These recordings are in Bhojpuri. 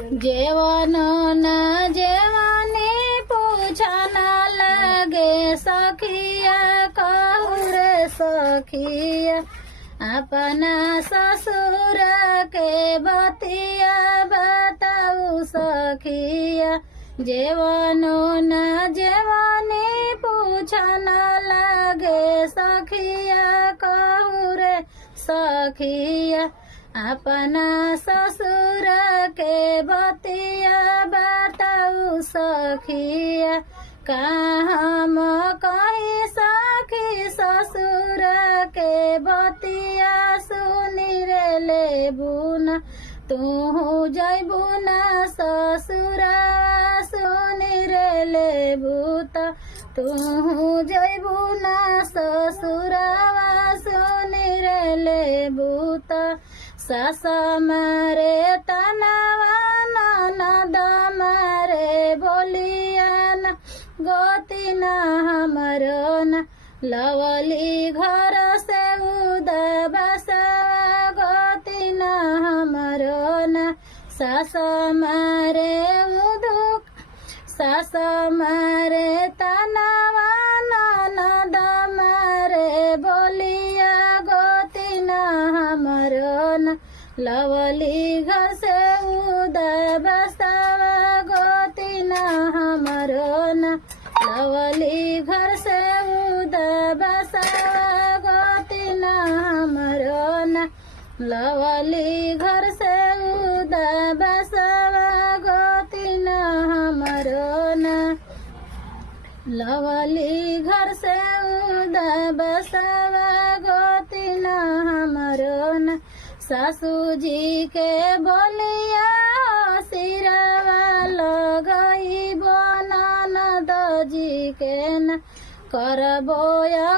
जेवनो न जेवनी पूछा न लगे सखिया कहू रे सखिया अपना ससुर के बतिया बताऊ सखिया। जेवनो न जेवनी पूछा न लगे सखिया कहू रे सखिया अपना ससुर के बतिया बताऊ सखिया। हम कहीं सखी ससुर के बतिया सुनी रे लेबू न तू जैबू न ससुरा सुनी रे लेबू तू जैबू न ससुरा सुनी रे लेबू सास मारे तनवा ननद मारे बोलियन गोती न हमरो न लवली घर से उदबसा गोती न हमरो न सास मारे उदुक सास मारे तनवा ननद मारे बोलिया गोती न हमरो न लवली घर से उदबसावा गोती न हमरो न लवली घर से उदबसावा गोती न हमरो न लवली घर से उदबसावा गोती न हमरो न लवली घर से उदबसावा गोती न हमरो न सासू जी के बोलिया सिरवा लगइबो ननद जी के न करबो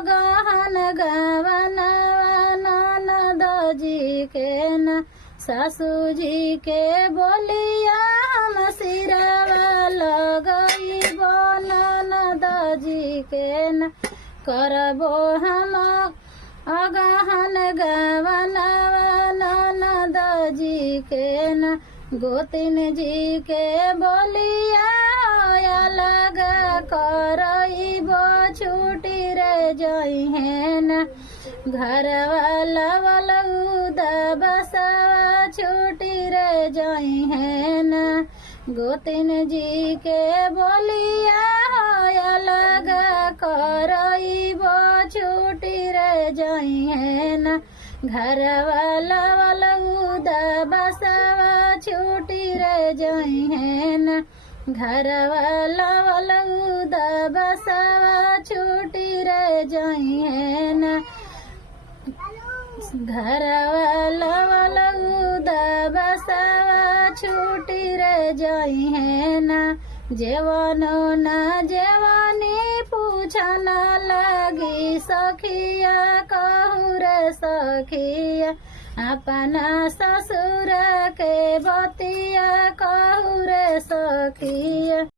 गहन गवनवा ननद जी के न सासू जी के बोलिया हम सिरवा लगइबो ननद जी के न करबो हम अगहन गवनवा ननद जी के न गोतिन जी के बोलिया अलग करइबो छुटी रे जइहेन घर वाला उदबसावा छुटी रे जइहेन गोतिन जी के बोलिया अलग करइबो छुटी रे जइहेन घर वाला उदबसावा छुटी रे जइहेन घर वाला उदबसावा छुटी रे जइहेन घर वाला उदबसावा छुटी रे जइहेन। जेवनो न जेवनी पूछा न लगी सखिया कहू रे सखिया अपना ससुर के बतिया कहू रे सखिया।